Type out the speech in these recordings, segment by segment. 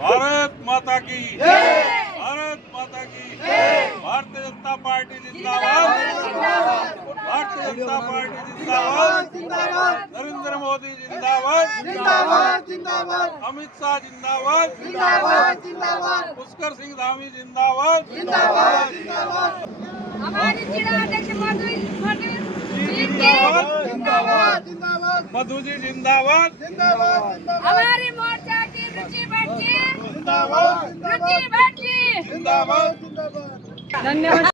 भारत माता की भारत माता की भारतीय जनता पार्टी जिंदाबाद भारतीय जनता पार्टी जिंदाबाद नरेंद्र मोदी जिंदाबाद अमित शाह जिंदाबाद पुष्कर सिंह धामी जिंदाबाद हमारी जिलाध्यक्ष मधु जी जिंदाबाद हमारी मोर्चा की रुचि भट्टी धन्यवाद।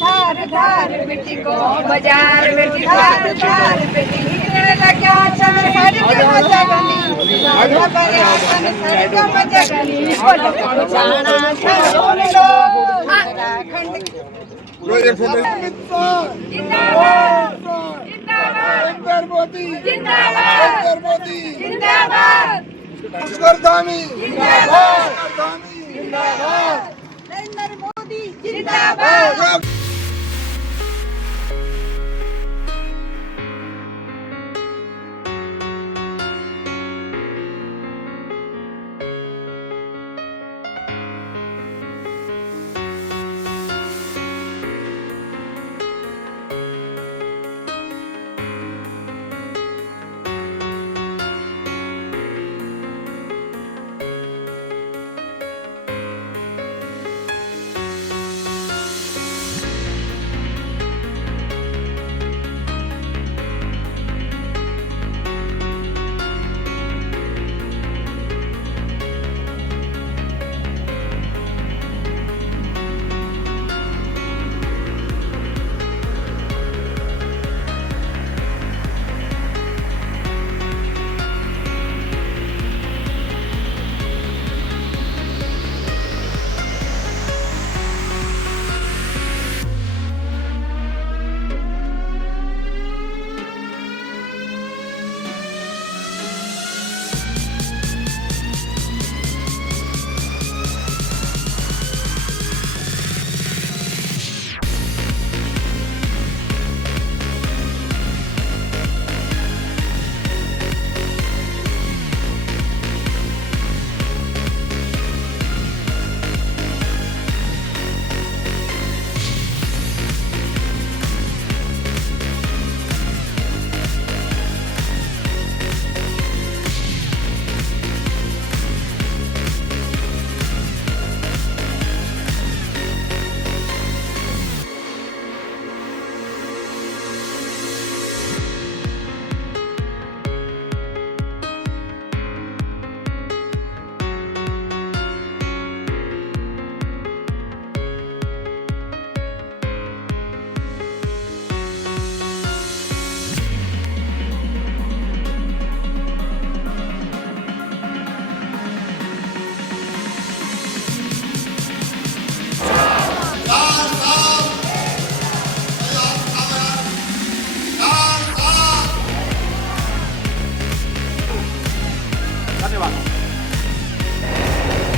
धार धार बेटी को बाजार बेटी धार धार बेटी निकले लगा चल सड़क मजगनी राजा परियासन सड़क मजगनी बोलो जाना छोड़ लो उत्तराखंड जिंदाबाद जिंदाबाद मोदी जिंदाबाद जिंदाबाद पुष्कर धामी जिंदाबाद जिंदाबाद नरेंद्र मोदी जिंदाबाद।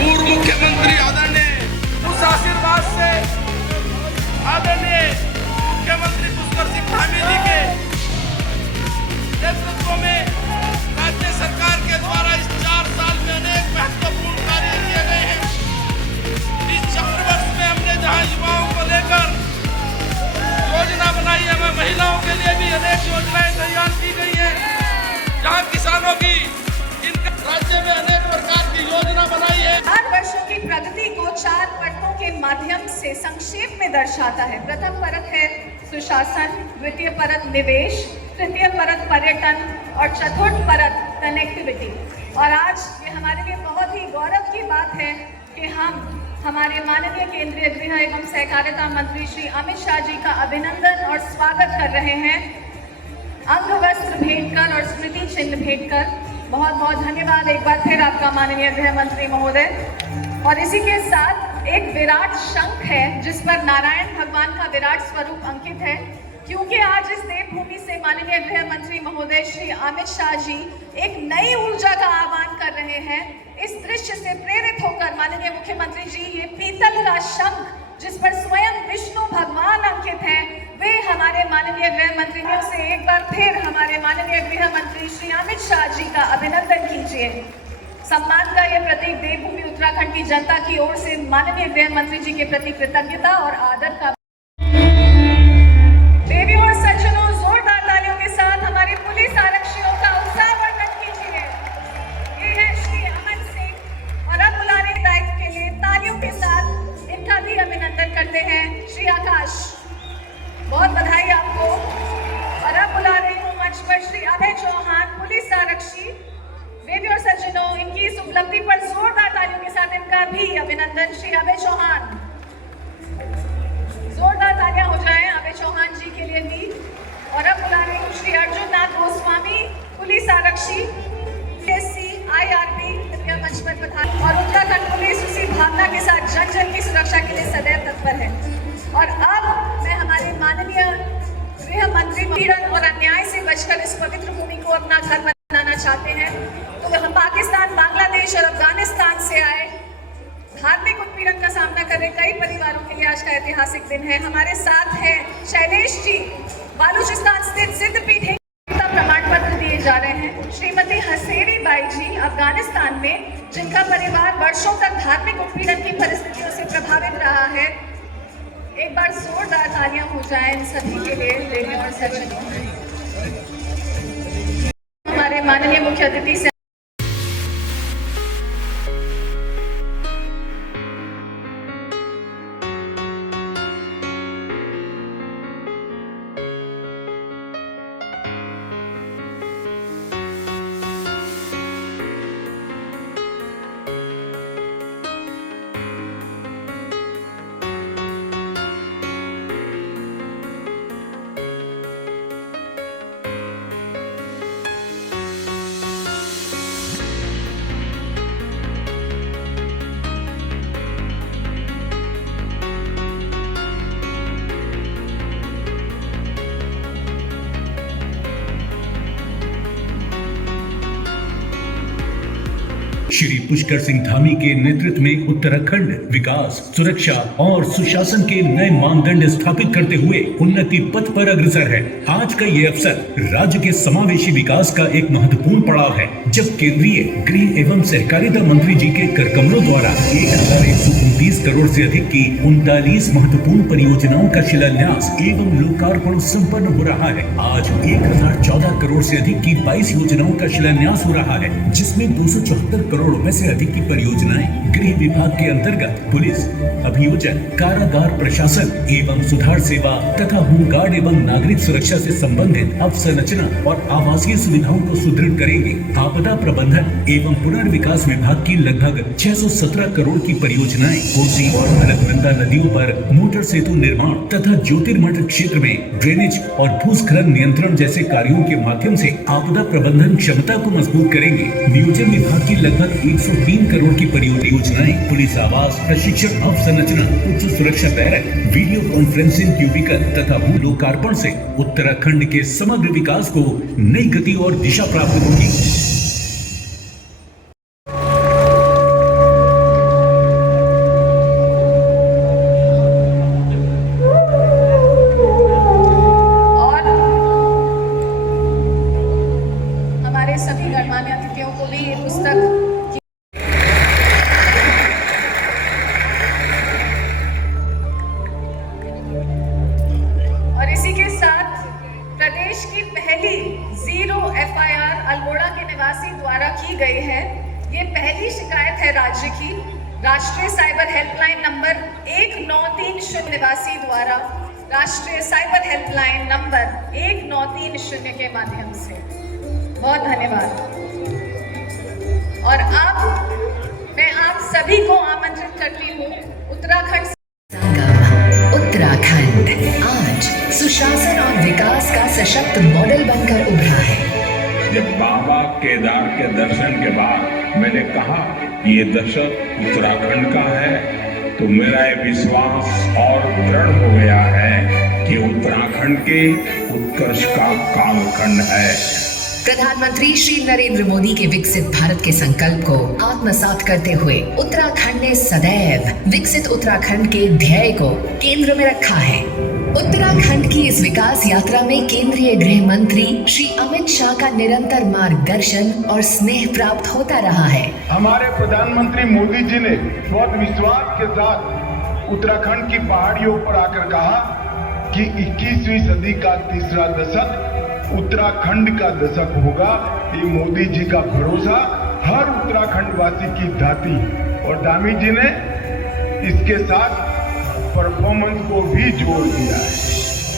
पूर्व मुख्यमंत्री आदरणीय उस आशीर्वाद से आदरणीय मुख्यमंत्री पुष्कर सिंह धामी जी के नेतृत्व में राज्य सरकार के द्वारा इस 4 साल में अनेक महत्वपूर्ण कार्य किए गए हैं। इस 4 वर्ष में हमने जहां युवाओं को लेकर योजना बनाई है, वह महिलाओं के लिए भी अनेक योजनाएं तैयार की गई है। जहां किसानों की राज्य में अनेक प्रकार की योजना बनाई है। 4 वर्षों की प्रगति को 4 परतों के माध्यम से संक्षेप में दर्शाता है। प्रथम परत है सुशासन, द्वितीय परत निवेश, तृतीय परत पर्यटन और चतुर्थ परत कनेक्टिविटी। और आज ये हमारे लिए बहुत ही गौरव की बात है कि हम हमारे माननीय केंद्रीय गृह एवं सहकारिता मंत्री श्री अमित शाह जी का अभिनंदन और स्वागत कर रहे हैं, अंग वस्त्र भेंट कर और स्मृति चिन्ह भेंट कर। बहुत बहुत धन्यवाद एक बार फिर आपका माननीय गृह मंत्री महोदय। और इसी के साथ एक विराट शंख है जिस पर नारायण भगवान का विराट स्वरूप अंकित है, क्योंकि आज इस देवभूमि से माननीय गृह मंत्री महोदय श्री अमित शाह जी एक नई ऊर्जा का आह्वान कर रहे हैं। इस दृश्य से प्रेरित होकर माननीय मुख्यमंत्री जी ये पीतल का शंख जिस पर स्वयं विष्णु भगवान अंकित हैं, वे हमारे माननीय गृह मंत्री से एक बार फिर हमारे माननीय गृह मंत्री श्री अमित शाह जी का अभिनंदन कीजिए। बख्शिए। सम्मान का यह प्रतीक देवभूमि उत्तराखंड की जनता की ओर से माननीय गृह मंत्री जी के प्रति कृतज्ञता और आदर का। देवियों और सज्जनों, जोरदार तालियों के साथ हमारे पुलिस आरक्षियों का उत्साह वर्णन कीजिए। ये है श्री अमन सिंह और अब बुलाने दायित्व के लिए तालियों के साथ इनका भी अभिनंदन करते हैं श्री आकाश। बहुत बधाई आपको। और अब बुला रही हूँ मंच पर श्री अभय चौहान, पुलिस आरक्षी। देवी और सज्जनों, इनकी इस उपलब्धि पर जोरदार तालियों के साथ इनका भी अभिनंदन श्री अभय चौहान। जोरदार तालियां हो जाएं अभय चौहान जी के लिए भी। और अब बुला रही हूँ श्री अर्जुन नाथ गोस्वामी, पुलिस आरक्षी, PSC IRP मंच पर पधारे। और उत्तराखंड पुलिस उसी भावना के साथ जन जन की सुरक्षा के लिए सदैव तत्पर है। और अब मैं हमारे माननीय गृह मंत्री पीड़न और अन्याय से बचकर इस पवित्र भूमि को अपना घर बनाना चाहते हैं, तो हम पाकिस्तान, बांग्लादेश और अफगानिस्तान से आए धार्मिक उत्पीड़न का सामना कर रहे कई परिवारों के लिए आज का ऐतिहासिक दिन है। हमारे साथ हैं शैलेश जी, बालूचिस्तान स्थित सिद्धपीठ का प्रमाण पत्र दिए जा रहे हैं। श्रीमती हसेरी बाई जी, अफगानिस्तान में, जिनका परिवार वर्षों तक धार्मिक उत्पीड़न की परिस्थितियों से प्रभावित रहा है। एक बार जोरदार तालियां हो जाएं इन सभी के लिए। देवी और सज्जनों, हमारे माननीय मुख्य अतिथि से श्री पुष्कर सिंह धामी के नेतृत्व में उत्तराखंड विकास, सुरक्षा और सुशासन के नए मानदंड स्थापित करते हुए उन्नति पथ पर अग्रसर है। आज का ये अवसर राज्य के समावेशी विकास का एक महत्वपूर्ण पड़ाव है, जब केंद्रीय गृह एवं सहकारिता मंत्री जी के करकमलों द्वारा 1129 करोड़ से अधिक की 39 महत्वपूर्ण परियोजनाओं का शिलान्यास एवं लोकार्पण संपन्न हो रहा है। आज 1014 करोड़ से अधिक की 22 योजनाओं का शिलान्यास हो रहा है, जिसमें 274 करोड़ रुपए से अधिक की परियोजनाएं गृह विभाग के अंतर्गत पुलिस, अभियोजन, कारागार प्रशासन एवं सुधार सेवा तथा होमगार्ड एवं नागरिक सुरक्षा से संबंधित अवसंरचना और आवासीय सुविधाओं को सुदृढ़ करेंगे। आपदा प्रबंधन एवं पुनर्विकास विभाग की लगभग 617 करोड़ की परियोजनाएं कोसी और अलकनंदा नदियों पर मोटर सेतु निर्माण तथा ज्योतिर्मठ क्षेत्र में ड्रेनेज और भूस्खलन नियंत्रण जैसे कार्यों के माध्यम से आपदा प्रबंधन क्षमता को मजबूत करेंगे। नियोजन विभाग की लगभग 103 करोड़ की परियोजनाएं पुलिस आवास, प्रशिक्षण अवसंरचना, उच्च सुरक्षा बैरक, वीडियो कॉन्फ्रेंसिंग क्यूबिकल तथा भू लोकार्पण से उत्तराखंड के समग्र विकास को नई गति और दिशा प्राप्त होगी। और हमारे सभी गणमान्य अतिथियों को भी ये पुस्तक प्रदेश की पहली जीरो FIR अल्मोड़ा के निवासी द्वारा की गई है। ये पहली शिकायत है राज्य की। राष्ट्रीय साइबर हेल्पलाइन नंबर 1930 निवासी द्वारा राष्ट्रीय साइबर हेल्पलाइन नंबर 1930 के माध्यम से। बहुत धन्यवाद। और अब मैं आप सभी को आमंत्रित करती हूँ उत्तराखंड आज सुशासन और विकास का सशक्त मॉडल बनकर उभरा है। जब बाबा केदार के दर्शन के बाद मैंने कहा ये दशक उत्तराखंड का है, तो मेरा ये विश्वास और दृढ़ हो गया है कि उत्तराखंड के उत्कर्ष का कालखंड है। प्रधानमंत्री श्री नरेंद्र मोदी के विकसित भारत के संकल्प को आत्मसात करते हुए उत्तराखंड ने सदैव विकसित उत्तराखंड के ध्येय को केंद्र में रखा है। उत्तराखंड की इस विकास यात्रा में केंद्रीय गृह मंत्री श्री अमित शाह का निरंतर मार्गदर्शन और स्नेह प्राप्त होता रहा है। हमारे प्रधानमंत्री मोदी जी ने बहुत विश्वास के साथ उत्तराखंड की पहाड़ियों पर आकर कहा कि 21वीं सदी का तीसरा दशक उत्तराखंड का दशक होगा। ये मोदी जी का भरोसा हर उत्तराखंड वासी की धाती, और धामी जी ने इसके साथ परफॉर्मेंस को भी जोड़ दिया है।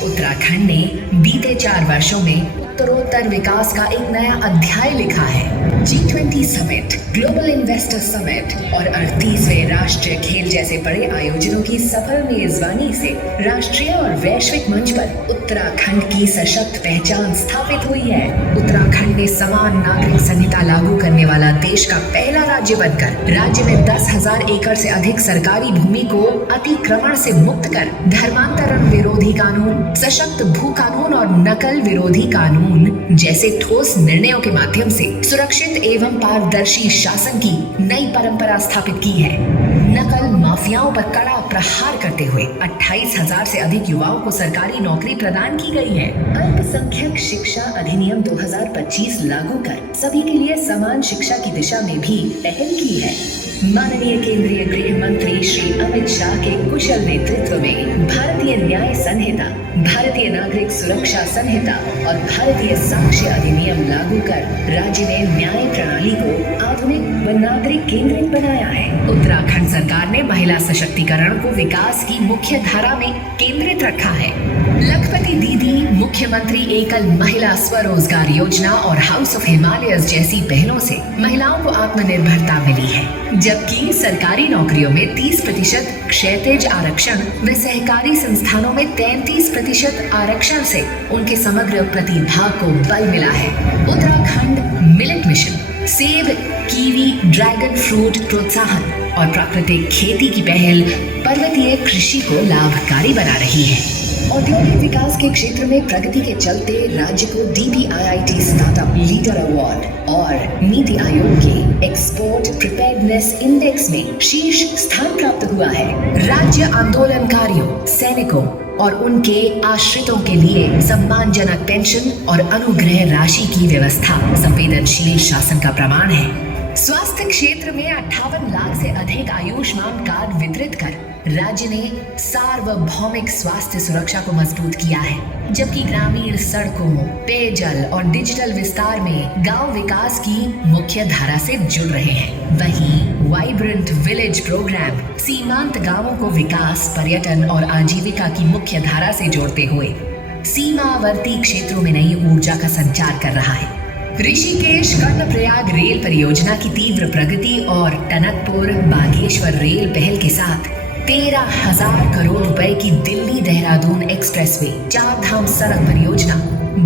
उत्तराखंड ने बीते 4 वर्षों में उत्तरोत्तर विकास का एक नया अध्याय लिखा है। G20 summit, global investor summit और 38वें राष्ट्रीय खेल जैसे बड़े आयोजनों की सफल मेजबानी से राष्ट्रीय और वैश्विक मंच पर उत्तराखंड की सशक्त पहचान स्थापित हुई है। उत्तराखंड ने समान नागरिक संहिता लागू करने वाला देश का पहला राज्य बनकर राज्य में 10,000 एकड़ से अधिक सरकारी भूमि को अतिक्रमण से मुक्त कर धर्मांतरण विरोधी कानून, सशक्त भू कानून और नकल विरोधी कानून जैसे ठोस निर्णयों के माध्यम से सुरक्षित एवं पारदर्शी शासन की नई परंपरा स्थापित की है। नकल माफियाओं पर कड़ा प्रहार करते हुए 28,000 से अधिक युवाओं को सरकारी नौकरी प्रदान की गई है। अल्पसंख्यक शिक्षा अधिनियम 2025 लागू कर सभी के लिए समान शिक्षा की दिशा में भी पहल की है। माननीय केंद्रीय गृह मंत्री श्री अमित शाह के कुशल नेतृत्व में भारतीय न्याय संहिता, भारतीय नागरिक सुरक्षा संहिता और भारतीय साक्ष्य अधिनियम लागू कर राज्य में न्याय प्रणाली को आधुनिक व नागरिक केंद्रित बनाया है। उत्तराखंड सरकार ने महिला सशक्तिकरण को विकास की मुख्य धारा में केंद्रित रखा है। लखपति दीदी, मुख्यमंत्री एकल महिला स्वरोजगार योजना और हाउस ऑफ हिमालयस जैसी पहलों से महिलाओं को आत्मनिर्भरता मिली है, जबकि सरकारी नौकरियों में 30% क्षैतिज आरक्षण व सहकारी संस्थानों में 33% आरक्षण से उनके समग्र प्रतिभा को बल मिला है। उत्तराखंड मिलेट मिशन, सेब, कीवी, ड्रैगन फ्रूट प्रोत्साहन और प्राकृतिक खेती की पहल पर्वतीय कृषि को लाभकारी बना रही है। औद्योगिक विकास के क्षेत्र में प्रगति के चलते राज्य को DPIIT स्टार्टअप लीडर अवार्ड और नीति आयोग के एक्सपोर्ट प्रिपेयर्डनेस इंडेक्स में शीर्ष स्थान प्राप्त हुआ है। राज्य आंदोलनकारियों, सैनिकों और उनके आश्रितों के लिए सम्मानजनक पेंशन और अनुग्रह राशि की व्यवस्था संवेदनशील शासन का प्रमाण है। स्वास्थ्य क्षेत्र में 58 लाख से अधिक आयुष्मान कार्ड वितरित कर राज्य ने सार्वभौमिक स्वास्थ्य सुरक्षा को मजबूत किया है, जबकि ग्रामीण सड़कों, पेयजल और डिजिटल विस्तार में गांव विकास की मुख्य धारा से जुड़ रहे हैं। वहीं वाइब्रेंट विलेज प्रोग्राम सीमांत गांवों को विकास, पर्यटन और आजीविका की मुख्य धारा से जोड़ते हुए सीमावर्ती क्षेत्रों में नई ऊर्जा का संचार कर रहा है। ऋषिकेश कर्णप्रयाग रेल परियोजना की तीव्र प्रगति और टनकपुर बागेश्वर रेल पहल के साथ 13,000 करोड़ रुपए की दिल्ली देहरादून एक्सप्रेसवे, 4 धाम सड़क परियोजना,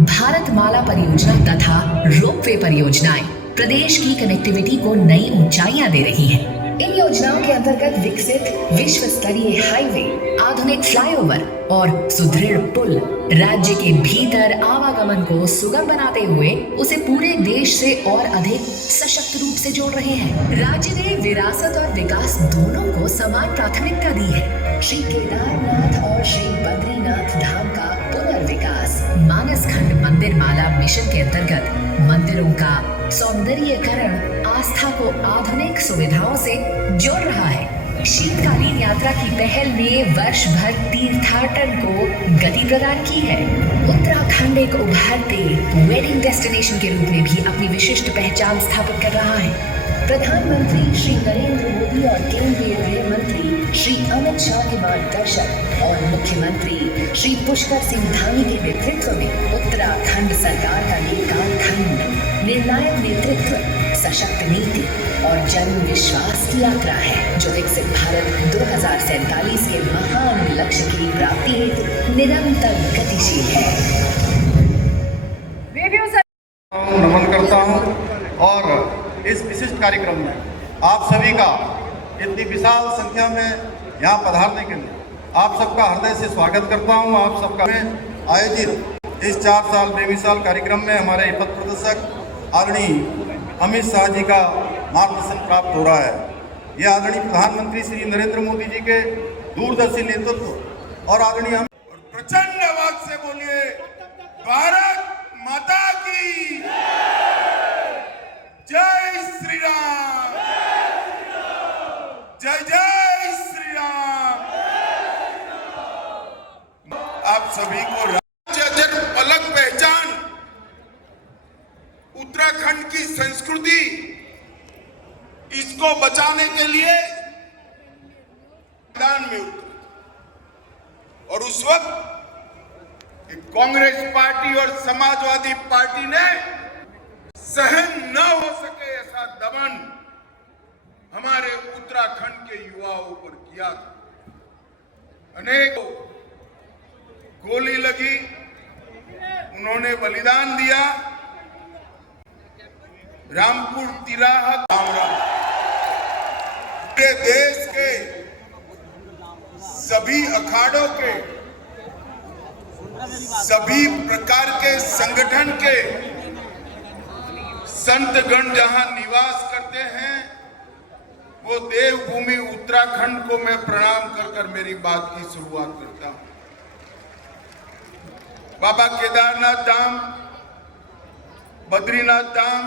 भारतमाला परियोजना तथा रोपवे परियोजनाएं प्रदेश की कनेक्टिविटी को नई ऊंचाइयां दे रही हैं। इन योजनाओं के अंतर्गत विकसित विश्व स्तरीय हाईवे, आधुनिक फ्लाईओवर और सुदृढ़ पुल राज्य के भीतर आवागमन को सुगम बनाते हुए उसे पूरे देश से और अधिक सशक्त रूप से जोड़ रहे हैं। राज्य ने विरासत और विकास दोनों को समान प्राथमिकता दी है। श्री केदारनाथ और श्री बद्रीनाथ धाम का पुनर्विकास मानसखंड मंदिर माला मिशन के अंतर्गत मंदिरों का सौंदर्यीकरण आस्था को आधुनिक सुविधाओं से जोड़ रहा है। शीतकालीन यात्रा की पहल ने वर्ष भर तीर्थाटन को गति प्रदान की है। उत्तराखंड एक उभरते वेडिंग डेस्टिनेशन के रूप में भी अपनी विशिष्ट पहचान स्थापित कर रहा है। प्रधानमंत्री श्री नरेंद्र मोदी और केंद्रीय गृह मंत्री श्री अमित शाह के मार्गदर्शन और मुख्यमंत्री श्री पुष्कर सिंह धामी के नेतृत्व में उत्तराखंड सरकार का ये कालखंड निर्णायक नेतृत्व, सशक्त नीति और जन विश्वास की यात्रा है, जो विकसित भारत 2047 के महान लक्ष्य की प्राप्ति हेतु निरंतर गतिशील है। नमन करता हूं और इस विशिष्ट कार्यक्रम में आप सभी का इतनी विशाल संख्या में यहाँ पधारने के लिए आप सबका हृदय से स्वागत करता हूँ। आप सबका आयोजित इस 4 साल बेमिसाल कार्यक्रम में हमारे पथ प्रदर्शक आदरणीय अमित शाह जी का मार्गदर्शन प्राप्त हो रहा है। यह आदरणीय प्रधानमंत्री श्री नरेंद्र मोदी जी के दूरदर्शी नेतृत्व और आदरणीय प्रचंड आवाज से बोलिए भारत माता की जय श्री राम, जय जय श्री राम। आप सभी को राज्य अलग पहचान, उत्तराखंड की संस्कृति, इसको बचाने के लिए मैदान में उतरे और उस वक्त कांग्रेस पार्टी और समाजवादी पार्टी ने सहन न हो सके ऐसा दमन हमारे उत्तराखंड के युवाओं पर किया था। अनेक गोली लगी, उन्होंने बलिदान दिया। रामपुर तिराहा पूरे देश के सभी अखाड़ों के, सभी प्रकार के संगठन के संतगण जहां निवास करते हैं, वो देवभूमि उत्तराखंड को मैं प्रणाम कर कर मेरी बात की शुरुआत करता हूं। बाबा केदारनाथ धाम, बद्रीनाथ धाम,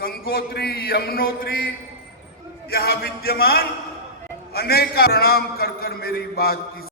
गंगोत्री, यमुनोत्री, यहां विद्यमान अनेक प्रणाम कर कर मेरी बात की